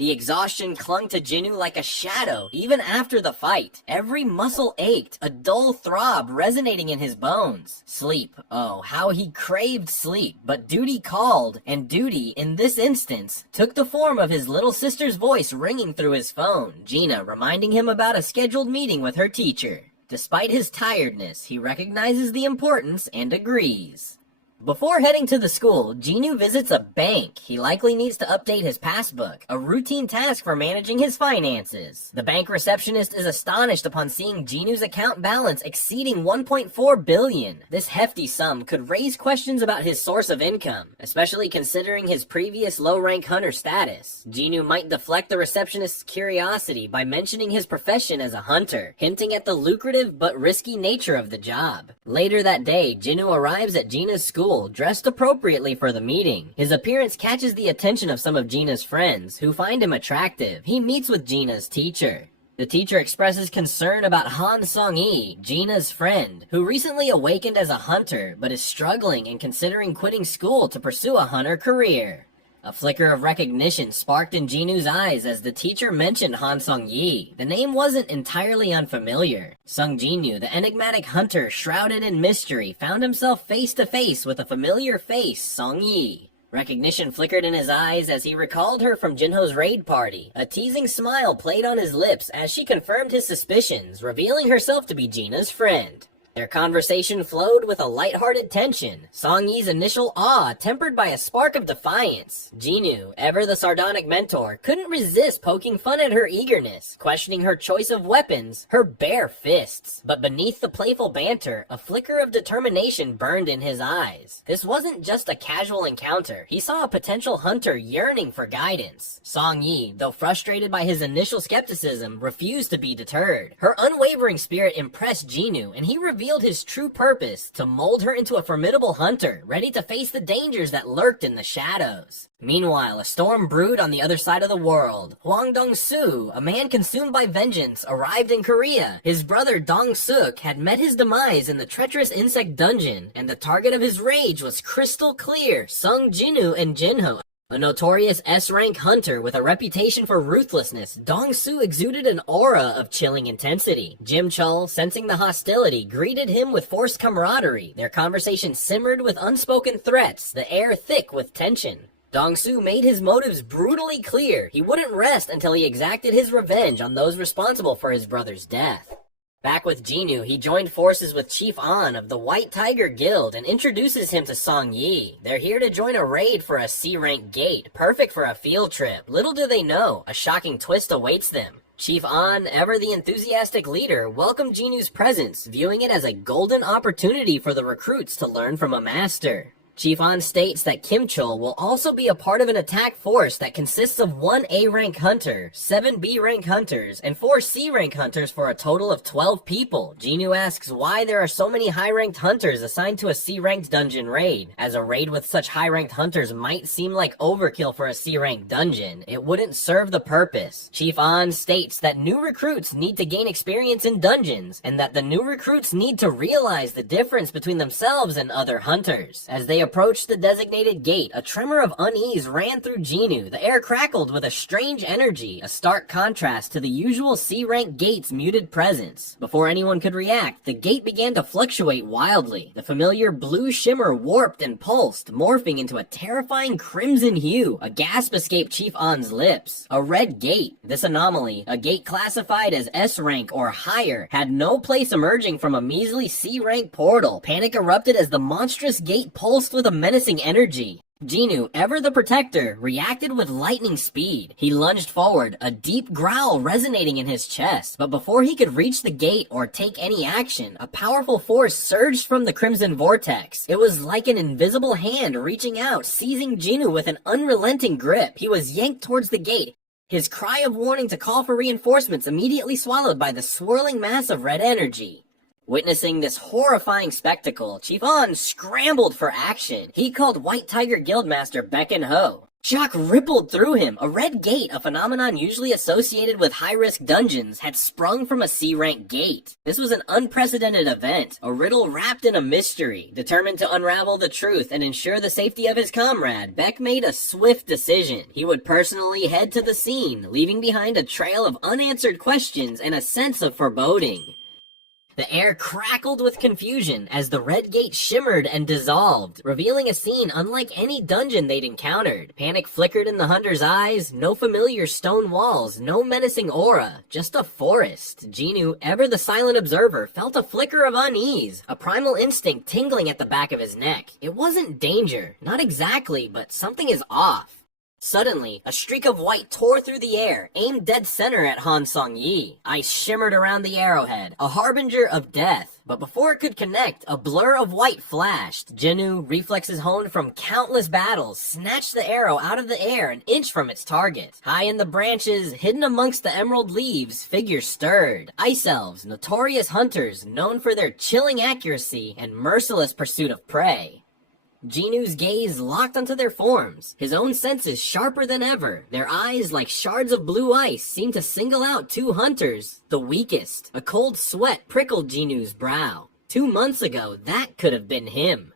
The exhaustion clung to Jinwoo like a shadow, even after the fight. Every muscle ached, a dull throb resonating in his bones. Sleep. Oh, how he craved sleep. But duty called, and duty, in this instance, took the form of his little sister's voice ringing through his phone, Gina reminding him about a scheduled meeting with her teacher. Despite his tiredness, he recognizes the importance and agrees. Before heading to the school, Jinwoo visits a bank. He likely needs to update his passbook, a routine task for managing his finances. The bank receptionist is astonished upon seeing Jinwoo's account balance exceeding 1.4 billion. This hefty sum could raise questions about his source of income, especially considering his previous low-rank hunter status. Jinwoo might deflect the receptionist's curiosity by mentioning his profession as a hunter, hinting at the lucrative but risky nature of the job. Later that day, Jinwoo arrives at Gina's school dressed appropriately for the meeting. His appearance catches the attention of some of Gina's friends, who find him attractive. He meets with Gina's teacher. The teacher expresses concern about Han Sung-yi, Gina's friend, who recently awakened as a hunter, but is struggling and considering quitting school to pursue a hunter career. A flicker of recognition sparked in Jinwoo's eyes as the teacher mentioned Han Sung-yi. The name wasn't entirely unfamiliar. Sung Jinwoo, the enigmatic hunter shrouded in mystery, found himself face to face with a familiar face, Sung-yi. Recognition flickered in his eyes as he recalled her from Jinho's raid party. A teasing smile played on his lips as she confirmed his suspicions, revealing herself to be Gina's friend. Their conversation flowed with a lighthearted tension, Song-yi's initial awe tempered by a spark of defiance. Jinwoo, ever the sardonic mentor, couldn't resist poking fun at her eagerness, questioning her choice of weapons, her bare fists. But beneath the playful banter, a flicker of determination burned in his eyes. This wasn't just a casual encounter. He saw a potential hunter yearning for guidance. Song-yi, though frustrated by his initial skepticism, refused to be deterred. Her unwavering spirit impressed Jinwoo, and he revealed his true purpose, to mold her into a formidable hunter, ready to face the dangers that lurked in the shadows. Meanwhile, a storm brewed on the other side of the world. Hwang Dong-soo, a man consumed by vengeance, arrived in Korea. His brother Dong-suk had met his demise in the treacherous insect dungeon, and the target of his rage was crystal clear, Sung Jinwoo and Jinho. A notorious S-rank hunter with a reputation for ruthlessness, Dong-soo exuded an aura of chilling intensity. Jim Chul, sensing the hostility, greeted him with forced camaraderie. Their conversation simmered with unspoken threats, the air thick with tension. Dong-soo made his motives brutally clear. He wouldn't rest until he exacted his revenge on those responsible for his brother's death. Back with Jinwoo, he joined forces with Chief An of the White Tiger Guild and introduces him to Song-yi. They're here to join a raid for a C-rank gate, perfect for a field trip. Little do they know, a shocking twist awaits them. Chief An, ever the enthusiastic leader, welcomed Jinwoo's presence, viewing it as a golden opportunity for the recruits to learn from a master. Chief An states that Kim Chul will also be a part of an attack force that consists of 1 A-rank hunter, 7 B-rank hunters, and 4 C-rank hunters for a total of 12 people. Jinwoo asks why there are so many high-ranked hunters assigned to a C-ranked dungeon raid. As a raid with such high-ranked hunters might seem like overkill for a C-ranked dungeon, it wouldn't serve the purpose. Chief An states that new recruits need to gain experience in dungeons, and that the new recruits need to realize the difference between themselves and other hunters. As they approached the designated gate, a tremor of unease ran through Jinwoo. The air crackled with a strange energy, a stark contrast to the usual C-rank gate's muted presence. Before anyone could react, the gate began to fluctuate wildly. The familiar blue shimmer warped and pulsed, morphing into a terrifying crimson hue. A gasp escaped Chief An's lips. A red gate. This anomaly, a gate classified as S-rank or higher, had no place emerging from a measly C-rank portal. Panic erupted as the monstrous gate pulsed with a menacing energy. Jinwoo, ever the protector, reacted with lightning speed. He lunged forward, a deep growl resonating in his chest. But before he could reach the gate or take any action, a powerful force surged from the Crimson Vortex. It was like an invisible hand reaching out, seizing Jinwoo with an unrelenting grip. He was yanked towards the gate, his cry of warning to call for reinforcements immediately swallowed by the swirling mass of red energy. Witnessing this horrifying spectacle, Chief An scrambled for action. He called White Tiger Guildmaster Baek In-ho. Shock rippled through him. A red gate, a phenomenon usually associated with high-risk dungeons, had sprung from a C-rank gate. This was an unprecedented event, a riddle wrapped in a mystery. Determined to unravel the truth and ensure the safety of his comrade, Beck made a swift decision. He would personally head to the scene, leaving behind a trail of unanswered questions and a sense of foreboding. The air crackled with confusion as the red gate shimmered and dissolved, revealing a scene unlike any dungeon they'd encountered. Panic flickered in the hunter's eyes, no familiar stone walls, no menacing aura, just a forest. Jinoo, ever the silent observer, felt a flicker of unease, a primal instinct tingling at the back of his neck. It wasn't danger, not exactly, but something is off. Suddenly, a streak of white tore through the air, aimed dead center at Han Song-yi. Ice shimmered around the arrowhead, a harbinger of death. But before it could connect, a blur of white flashed. Jinoo, reflexes honed from countless battles, snatched the arrow out of the air an inch from its target. High in the branches, hidden amongst the emerald leaves, figures stirred. Ice elves, notorious hunters, known for their chilling accuracy and merciless pursuit of prey. Jinoo's gaze locked onto their forms, his own senses sharper than ever. Their eyes, like shards of blue ice, seemed to single out two hunters, the weakest. A cold sweat prickled Jinoo's brow. 2 months ago, that could have been him.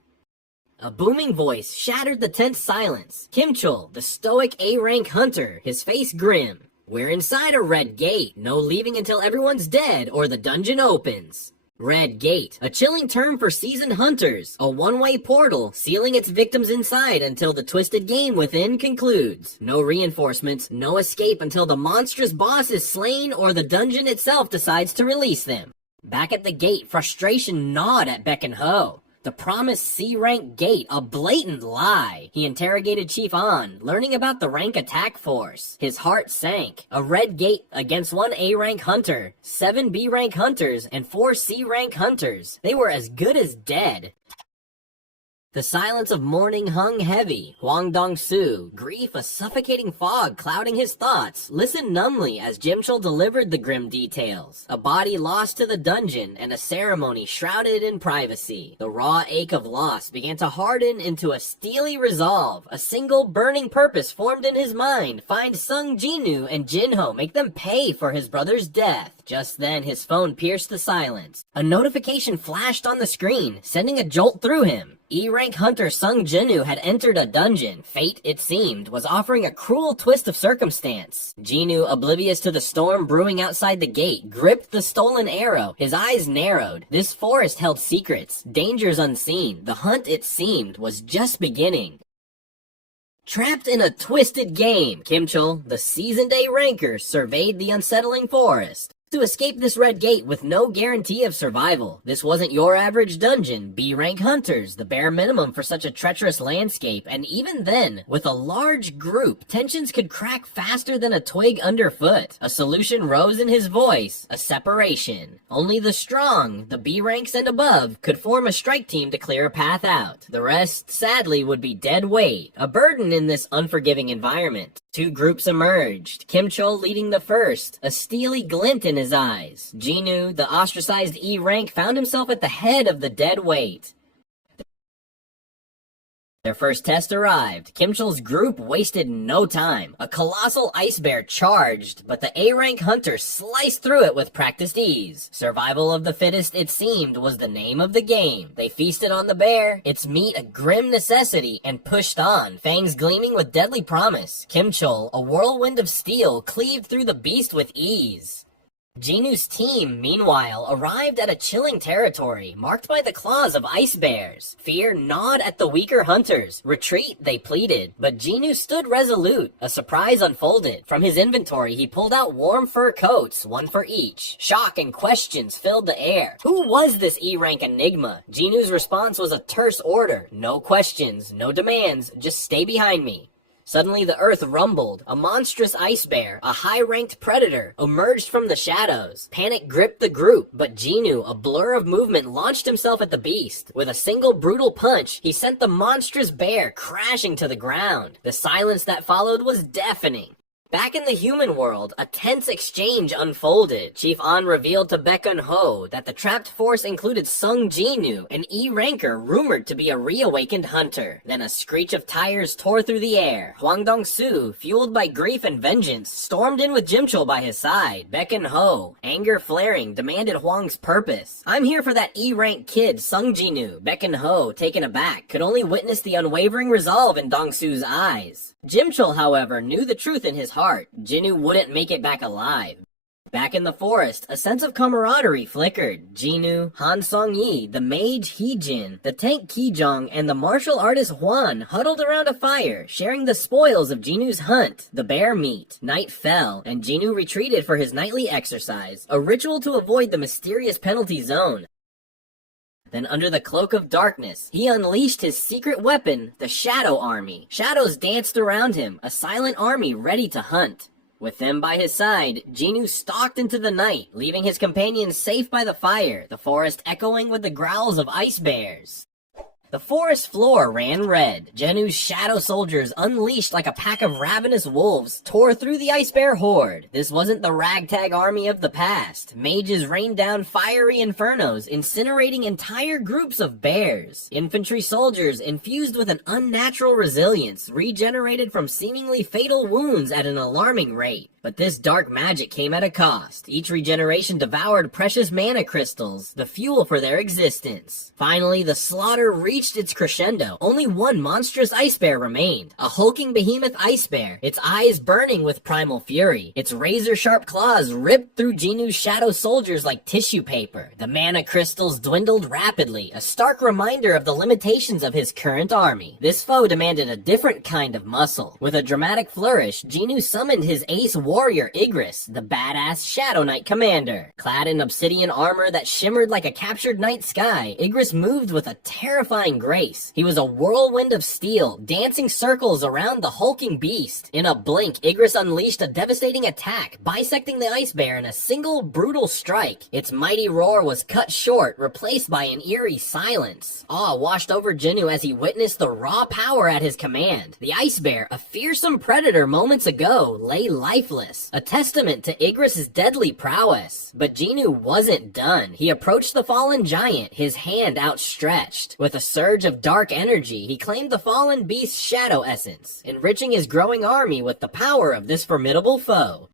A booming voice shattered the tense silence. Kim Chul, the stoic A-rank hunter, his face grim. We're inside a red gate, no leaving until everyone's dead or the dungeon opens. Red Gate, a chilling term for seasoned hunters, a one-way portal sealing its victims inside until the twisted game within concludes. No reinforcements, no escape until the monstrous boss is slain or the dungeon itself decides to release them. Back at the gate, frustration gnawed at Beck and Ho. The promised C-rank gate, a blatant lie. He interrogated Chief An, learning about the rank attack force. His heart sank. A red gate against 1 A-rank hunter, 7 B-rank hunters, and 4 C-rank hunters. They were as good as dead. The silence of morning hung heavy. Huang Dong-su, grief a suffocating fog clouding his thoughts, listened numbly as Jim Chul delivered the grim details. A body lost to the dungeon and a ceremony shrouded in privacy. The raw ache of loss began to harden into a steely resolve. A single burning purpose formed in his mind: find Sung Jinoo and Jinho, make them pay for his brother's death. Just then, his phone pierced the silence. A notification flashed on the screen, sending a jolt through him. E-rank hunter Sung Jinoo had entered a dungeon. Fate, it seemed, was offering a cruel twist of circumstance. Jinoo, oblivious to the storm brewing outside the gate, gripped the stolen arrow. His eyes narrowed. This forest held secrets, dangers unseen. The hunt, it seemed, was just beginning. Trapped in a twisted game, Kim Chul, the seasoned A-ranker, surveyed the unsettling forest. To escape this red gate with no guarantee of survival. This wasn't your average dungeon. B-rank hunters, the bare minimum for such a treacherous landscape, and even then, with a large group, tensions could crack faster than a twig underfoot. A solution rose in his voice: a separation. Only the strong, the B-ranks and above, could form a strike team to clear a path out. The rest, sadly, would be dead weight, a burden in this unforgiving environment. 2 groups emerged, Kim Chul leading the first, a steely glint in his eyes. Jinoo, the ostracized E-rank, found himself at the head of the dead weight. Their first test arrived. Kim Chul's group wasted no time. A colossal ice bear charged, but the A-rank hunter sliced through it with practiced ease. Survival of the fittest, it seemed, was the name of the game. They feasted on the bear, its meat a grim necessity, and pushed on, fangs gleaming with deadly promise. Kim Chul, a whirlwind of steel, cleaved through the beast with ease. Jinoo's team, meanwhile, arrived at a chilling territory, marked by the claws of ice bears. Fear gnawed at the weaker hunters. Retreat, they pleaded, but Jinoo stood resolute. A surprise unfolded. From his inventory, he pulled out warm fur coats, 1 for each. Shock and questions filled the air. Who was this E-rank enigma? Jinoo's response was a terse order. No questions, no demands, just stay behind me. Suddenly the earth rumbled. A monstrous ice bear, a high-ranked predator, emerged from the shadows. Panic gripped the group, but Jinoo, a blur of movement, launched himself at the beast. With a single brutal punch, he sent the monstrous bear crashing to the ground. The silence that followed was deafening. Back in the human world, a tense exchange unfolded. Chief An revealed to Baekhyun Ho that the trapped force included Sung Ji-nu, an E ranker rumored to be a reawakened hunter. Then a screech of tires tore through the air. Hwang Dong-soo, fueled by grief and vengeance, stormed in with Jimchul by his side. Baekhyun Ho, anger flaring, demanded Hwang's purpose. "I'm here for that E-rank kid, Sung Ji-nu." Baekhyun Ho, taken aback, could only witness the unwavering resolve in Dong-soo's eyes. Jimchul, however, knew the truth in his heart. Ji-nu wouldn't make it back alive. Back in the forest, a sense of camaraderie flickered. Ji-nu, Han Song-yi, the mage Hee-jin, the tank Ki-jong, and the martial artist Hwan huddled around a fire, sharing the spoils of Ji-nu's hunt, the bear meat. Night fell, and Ji-nu retreated for his nightly exercise, a ritual to avoid the mysterious penalty zone. Then under the cloak of darkness, he unleashed his secret weapon, the Shadow Army. Shadows danced around him, a silent army ready to hunt. With them by his side, Ji-nu stalked into the night, leaving his companions safe by the fire, the forest echoing with the growls of ice bears. The forest floor ran red. Jenu's shadow soldiers, unleashed like a pack of ravenous wolves, tore through the ice bear horde. This wasn't the ragtag army of the past. Mages rained down fiery infernos, incinerating entire groups of bears. Infantry soldiers, infused with an unnatural resilience, regenerated from seemingly fatal wounds at an alarming rate. But this dark magic came at a cost. Each regeneration devoured precious mana crystals, the fuel for their existence. Finally, the slaughter reached its crescendo. Only one monstrous ice bear remained. A hulking behemoth ice bear, its eyes burning with primal fury. Its razor-sharp claws ripped through Jinu's shadow soldiers like tissue paper. The mana crystals dwindled rapidly, a stark reminder of the limitations of his current army. This foe demanded a different kind of muscle. With a dramatic flourish, Jinu summoned his ace warrior Igris, the badass Shadow Knight commander. Clad in obsidian armor that shimmered like a captured night sky, Igris moved with a terrifying grace. He was a whirlwind of steel, dancing circles around the hulking beast. In a blink, Igris unleashed a devastating attack, bisecting the ice bear in a single brutal strike. Its mighty roar was cut short, replaced by an eerie silence. Awe washed over Jinu as he witnessed the raw power at his command. The ice bear, a fearsome predator moments ago, lay lifeless, a testament to Igris' deadly prowess. But Jinu wasn't done. He approached the fallen giant, his hand outstretched. With a surge of dark energy, he claimed the fallen beast's shadow essence, enriching his growing army with the power of this formidable foe.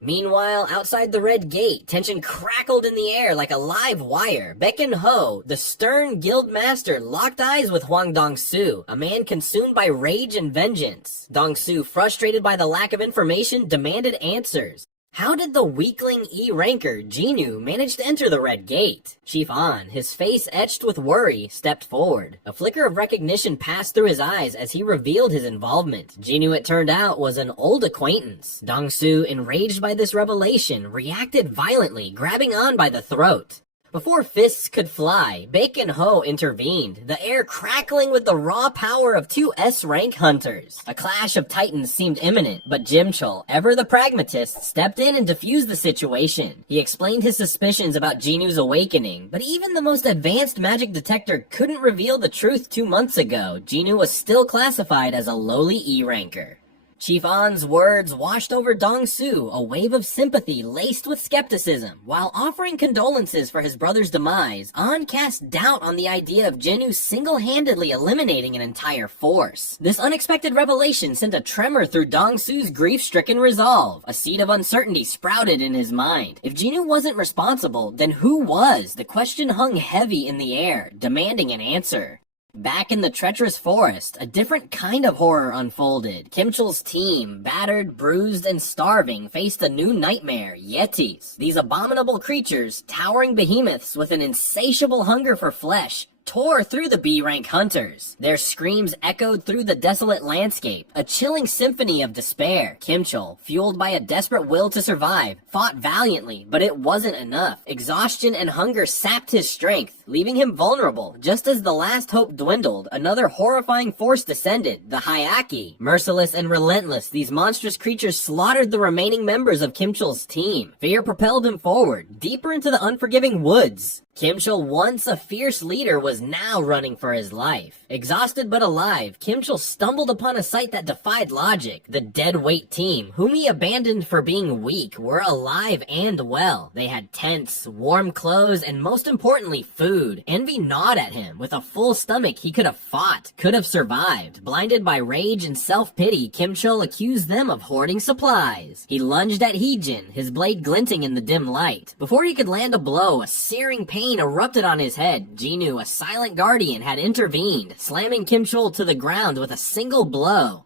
Meanwhile, outside the Red Gate, tension crackled in the air like a live wire. Baekhyun Ho, the stern guild master, locked eyes with Hwang Dong-soo, a man consumed by rage and vengeance. Dong-soo, frustrated by the lack of information, demanded answers. How did the weakling E-ranker, Jinu, manage to enter the Red Gate? Chief An, his face etched with worry, stepped forward. A flicker of recognition passed through his eyes as he revealed his involvement. Jinu, it turned out, was an old acquaintance. Dong-soo, enraged by this revelation, reacted violently, grabbing An by the throat. Before fists could fly, Baekhyun Ho intervened, the air crackling with the raw power of two S-rank hunters. A clash of titans seemed imminent, but Jimchul, ever the pragmatist, stepped in and diffused the situation. He explained his suspicions about Jinu's awakening, but even the most advanced magic detector couldn't reveal the truth 2 months ago. Jinu was still classified as a lowly E-ranker. Chief An's words washed over Dong-soo, a wave of sympathy laced with skepticism. While offering condolences for his brother's demise, An cast doubt on the idea of Jinu single-handedly eliminating an entire force. This unexpected revelation sent a tremor through Dong-soo's grief-stricken resolve. A seed of uncertainty sprouted in his mind. If Jinu wasn't responsible, then who was? The question hung heavy in the air, demanding an answer. Back in the treacherous forest, a different kind of horror unfolded. Kimchul's team, battered, bruised, and starving, faced a new nightmare, Yetis. These abominable creatures, towering behemoths with an insatiable hunger for flesh, tore through the B-rank hunters. Their screams echoed through the desolate landscape, a chilling symphony of despair. Kimchul, fueled by a desperate will to survive, fought valiantly, but it wasn't enough. Exhaustion and hunger sapped his strength. leaving him vulnerable. Just as the last hope dwindled, another horrifying force descended, the Hyakki. Merciless and relentless, these monstrous creatures slaughtered the remaining members of Kim Chul's team. Fear propelled him forward, deeper into the unforgiving woods. Kim Chul, once a fierce leader, was now running for his life. Exhausted but alive, Kim Chul stumbled upon a sight that defied logic. The deadweight team, whom he abandoned for being weak, were alive and well. They had tents, warm clothes, and most importantly, food. Envy gnawed at him. With a full stomach, he could have fought, could have survived. Blinded by rage and self-pity, Kim Chul accused them of hoarding supplies. He lunged at Heejin, his blade glinting in the dim light. Before he could land a blow, a searing pain erupted on his head. Jinu, a silent guardian, had intervened, slamming Kim Chul to the ground with a single blow.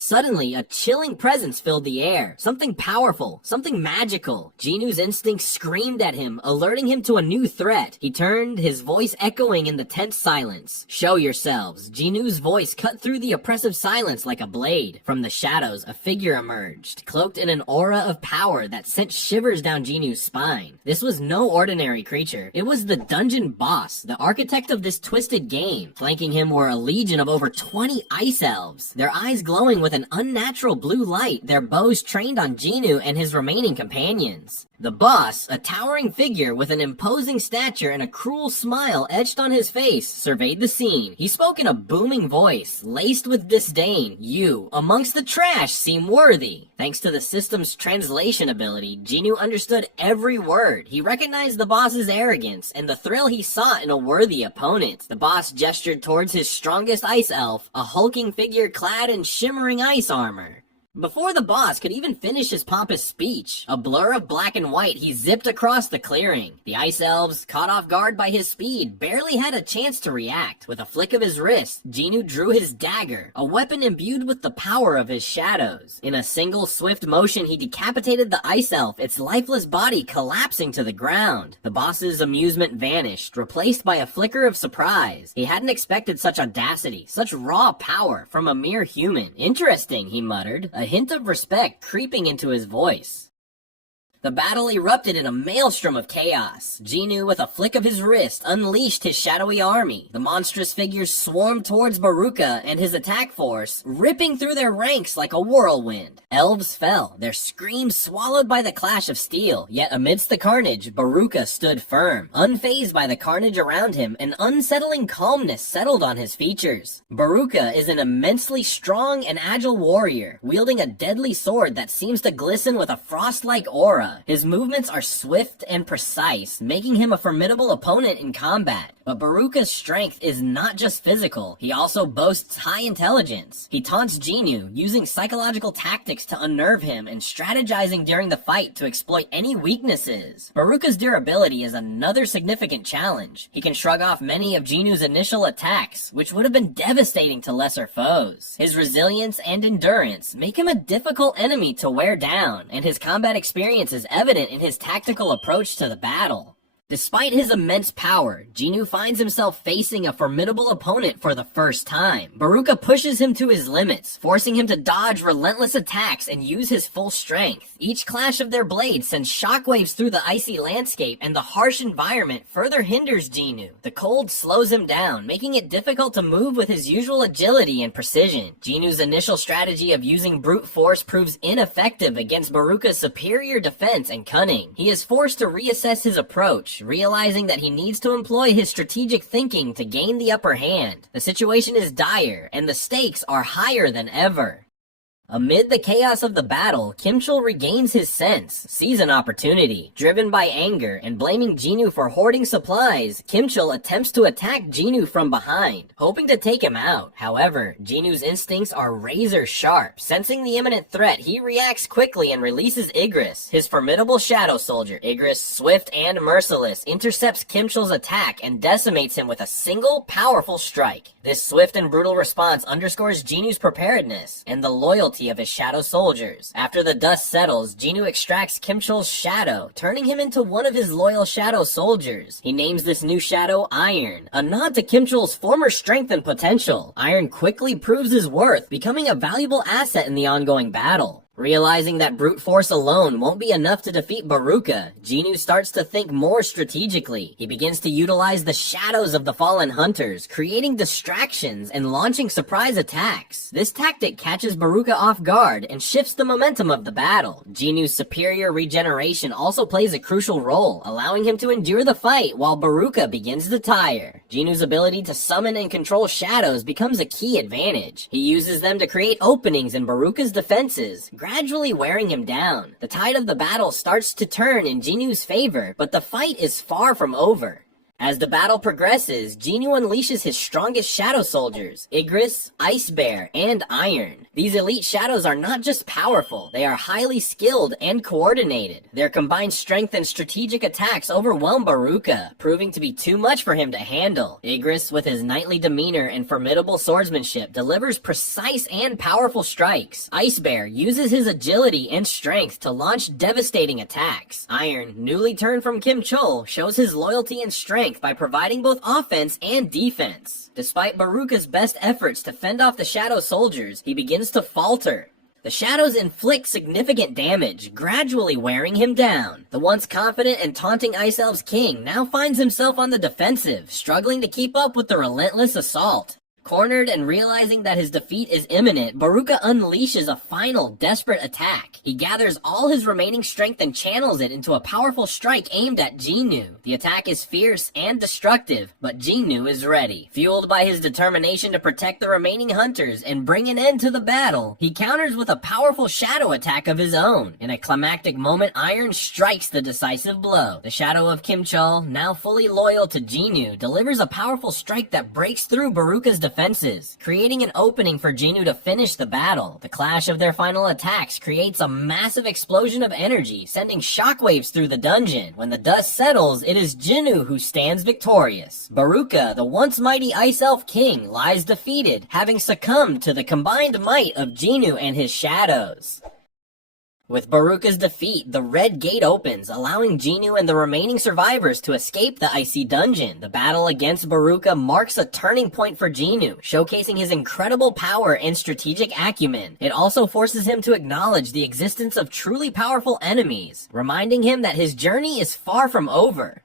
Suddenly, a chilling presence filled the air. Something powerful, something magical. Jinu's instincts screamed at him, alerting him to a new threat. He turned, his voice echoing in the tense silence. "Show yourselves." Jinu's voice cut through the oppressive silence like a blade. From the shadows, a figure emerged, cloaked in an aura of power that sent shivers down Jinu's spine. This was no ordinary creature. It was the dungeon boss, the architect of this twisted game. Flanking him were a legion of over 20 ice elves, their eyes glowing with an unnatural blue light, their bows trained on Jinu and his remaining companions. The boss, a towering figure with an imposing stature and a cruel smile etched on his face, surveyed the scene. He spoke in a booming voice, laced with disdain. "You, amongst the trash, seem worthy." Thanks to the system's translation ability, Jinu understood every word. He recognized the boss's arrogance and the thrill he sought in a worthy opponent. The boss gestured towards his strongest ice elf, a hulking figure clad in shimmering ice armor. Before the boss could even finish his pompous speech, a blur of black and white, he zipped across the clearing. The ice elves, caught off guard by his speed, barely had a chance to react. With a flick of his wrist, Jinu drew his dagger, a weapon imbued with the power of his shadows. In a single swift motion, he decapitated the ice elf, its lifeless body collapsing to the ground. The boss's amusement vanished, replaced by a flicker of surprise. He hadn't expected such audacity, such raw power from a mere human. "Interesting," he muttered, a hint of respect creeping into his voice. The battle erupted in a maelstrom of chaos. Jinu, with a flick of his wrist, unleashed his shadowy army. The monstrous figures swarmed towards Baruka and his attack force, ripping through their ranks like a whirlwind. Elves fell, their screams swallowed by the clash of steel. Yet amidst the carnage, Baruka stood firm. Unfazed by the carnage around him, an unsettling calmness settled on his features. Baruka is an immensely strong and agile warrior, wielding a deadly sword that seems to glisten with a frost-like aura. His movements are swift and precise, making him a formidable opponent in combat. But Baruka's strength is not just physical, he also boasts high intelligence. He taunts Jinu, using psychological tactics to unnerve him and strategizing during the fight to exploit any weaknesses. Baruka's durability is another significant challenge. He can shrug off many of Jinu's initial attacks, which would have been devastating to lesser foes. His resilience and endurance make him a difficult enemy to wear down, and his combat experience is evident in his tactical approach to the battle. Despite his immense power, Jinu finds himself facing a formidable opponent for the first time. Baruka pushes him to his limits, forcing him to dodge relentless attacks and use his full strength. Each clash of their blades sends shockwaves through the icy landscape, and the harsh environment further hinders Jinu. The cold slows him down, making it difficult to move with his usual agility and precision. Jinu's initial strategy of using brute force proves ineffective against Baruka's superior defense and cunning. He is forced to reassess his approach, realizing that he needs to employ his strategic thinking to gain the upper hand. The situation is dire, and the stakes are higher than ever. Amid the chaos of the battle, Kim Chul regains his sense, sees an opportunity. Driven by anger and blaming Jinu for hoarding supplies, Kim Chul attempts to attack Jinu from behind, hoping to take him out. However, Jinu's instincts are razor sharp. Sensing the imminent threat, he reacts quickly and releases Igris. His formidable shadow soldier, Igris, swift and merciless, intercepts Kim Chul's attack and decimates him with a single powerful strike. This swift and brutal response underscores Jinu's preparedness and the loyalty of his shadow soldiers. After the dust settles, Jinu extracts Kim Chul's shadow, turning him into one of his loyal shadow soldiers. He names this new shadow Iron, a nod to Kim Chul's former strength and potential. Iron quickly proves his worth, becoming a valuable asset in the ongoing battle. Realizing that brute force alone won't be enough to defeat Baruka, Jinnu starts to think more strategically. He begins to utilize the shadows of the fallen hunters, creating distractions and launching surprise attacks. This tactic catches Baruka off guard and shifts the momentum of the battle. Jinnu's superior regeneration also plays a crucial role, allowing him to endure the fight while Baruka begins to tire. Jinnu's ability to summon and control shadows becomes a key advantage. He uses them to create openings in Baruka's defenses, gradually wearing him down. The tide of the battle starts to turn in Jinnu's favor, but the fight is far from over. As the battle progresses, Jinnu unleashes his strongest shadow soldiers, Igris, Ice Bear, and Iron. These elite shadows are not just powerful, they are highly skilled and coordinated. Their combined strength and strategic attacks overwhelm Baruka, proving to be too much for him to handle. Igris, with his knightly demeanor and formidable swordsmanship, delivers precise and powerful strikes. Ice Bear uses his agility and strength to launch devastating attacks. Iron, newly turned from Kim Chul, shows his loyalty and strength by providing both offense and defense. Despite Baruka's best efforts to fend off the Shadow soldiers, he begins to falter. The shadows inflict significant damage, gradually wearing him down. The once confident and taunting Ice Elves king now finds himself on the defensive, struggling to keep up with the relentless assault. Cornered and realizing that his defeat is imminent, Baruka unleashes a final desperate attack. He gathers all his remaining strength and channels it into a powerful strike aimed at Jinnu. The attack is fierce and destructive, but Jinnu is ready. Fueled by his determination to protect the remaining hunters and bring an end to the battle, he counters with a powerful shadow attack of his own. In a climactic moment, Iron strikes the decisive blow. The shadow of Kim Chul, now fully loyal to Jinnu, delivers a powerful strike that breaks through Baruka's defenses, creating an opening for Jinnu to finish the battle. The clash of their final attacks creates a massive explosion of energy, sending shockwaves through the dungeon. When the dust settles, it is Jinnu who stands victorious. Baruka, the once mighty Ice Elf king, lies defeated, having succumbed to the combined might of Jinnu and his shadows. With Baruka's defeat, the Red Gate opens, allowing Jinnu and the remaining survivors to escape the icy dungeon. The battle against Baruka marks a turning point for Jinnu, showcasing his incredible power and strategic acumen. It also forces him to acknowledge the existence of truly powerful enemies, reminding him that his journey is far from over.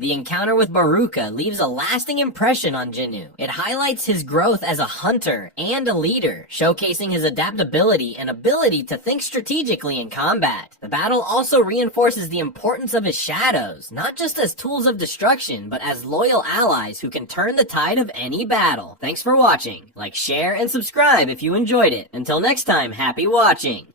The encounter with Baruka leaves a lasting impression on Jinnu. It highlights his growth as a hunter and a leader, showcasing his adaptability and ability to think strategically in combat. The battle also reinforces the importance of his shadows, not just as tools of destruction, but as loyal allies who can turn the tide of any battle. Thanks for watching. Like, share, and subscribe if you enjoyed it. Until next time, happy watching!